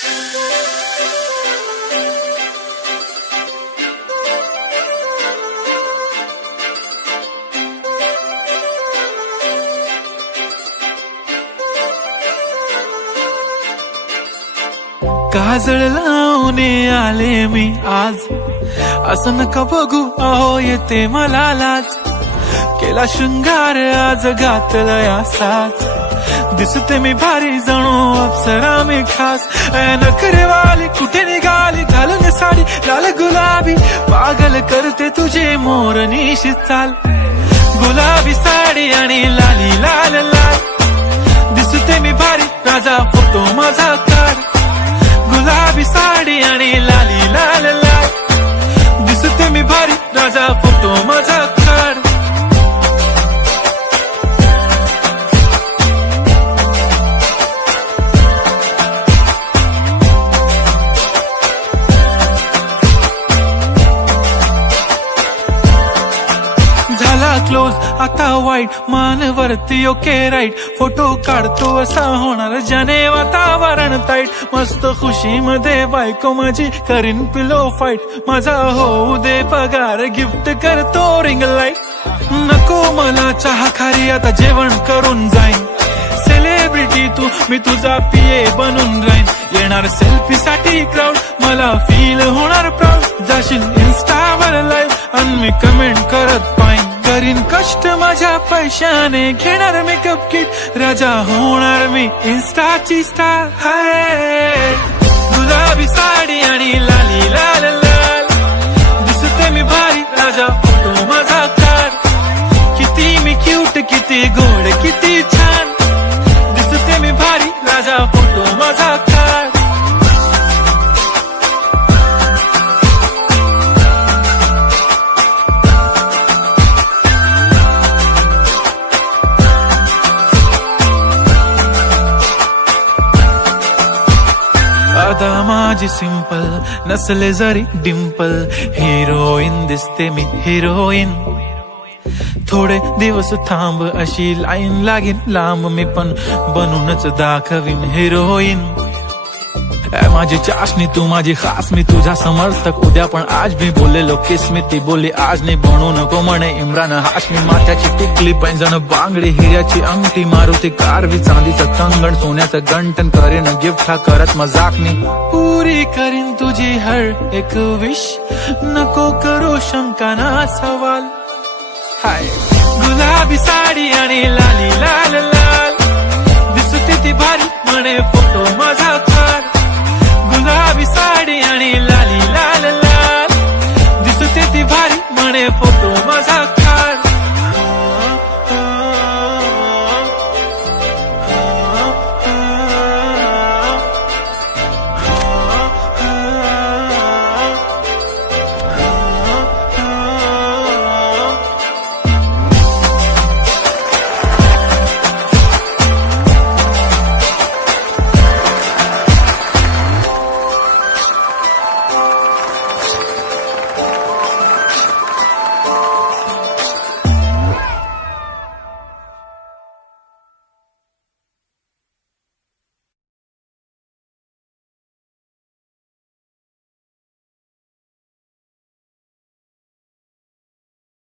काजळ लावून आले मी आज, असं नका बघू अहो येते मला लाज। केला शृंगार आज घातला साज, दिसते मी भारी जणू अप्सरा मी खास। नखरेवाली कुठे निघाली घालून साडी लाल गुलाबी, पागल करते तुझे मोरनीशी चाल। गुलाबी साडी आणि लाली लाल लाल, दिसते मी भारी राजा फोटो माझा काढ। गुलाबी साडी आणि लाली लाल लाल, दिसते मी भारी राजा फोटो माझा काढ। झाला क्लोज आता वाईट, मानवरती ओके राईट, फोटो काढतो असा होणार ज्याने वातावरण ताईट। मस्त खुशी मध्ये बायको माझी करीन पिलो फाईट, माझा होऊ दे पगार गिफ्ट करतो रिंग लाईट। नको मला चहा खारी आता जेवण करून जाईन, सेलिब्रिटी तू मी तुझा पिये बनून राहीन। येणार सेल्फी साठी क्राऊड मला फील होणार प्राऊड, जाशील इन्स्टावर लाईव्ह आणि मी कमेंट करत पाईन। करीन कष्ट माझ्या पैशाने घेणार मेकअप किट, राजा होणार मी इन्स्टाची स्टार। हाय गुलाबी साडी आणि लाली लाल लाल, दिसते मी भारी राजा फोटो माझा काढ। किती मी क्यूट किती गोड किती छान, दिसते मी भारी राजा फोटो माझा काढ। अदा माझी सिंपल नसले जरी डिंपल, हिरोईन दिसते मी हिरोईन। थोडे दिवस थांब अशी लाईन लागेल लांब, मी पण बनूनच दाखवीन हिरोईन। माझी चाशनी तू माझी खास, मी तुझा समर्थक उद्या पण आज भी बोललेलो किस मी, ती बोलली आज नाही बनू नको म्हणे इम्रान हाशमी। माथ्याची टिकली पैंजण बांगडी हिऱ्याची अंगठी, मारुती कारवी चांदीचं कंगण सोन्याचं गंटन, करेन गिफ्ट हा करत मजाकनी। पुरी करीन तुझी हर एक विश, नको करू शंका ना सवाल। हाय गुलाबी साडी आणि लाली लाल लाल, दिसते ती भारी म्हणे फोटो माझा काढ। गुलाबी साडी आणि लाली लाल लाल, दिसते ती भारी म्हणे फोटो माझा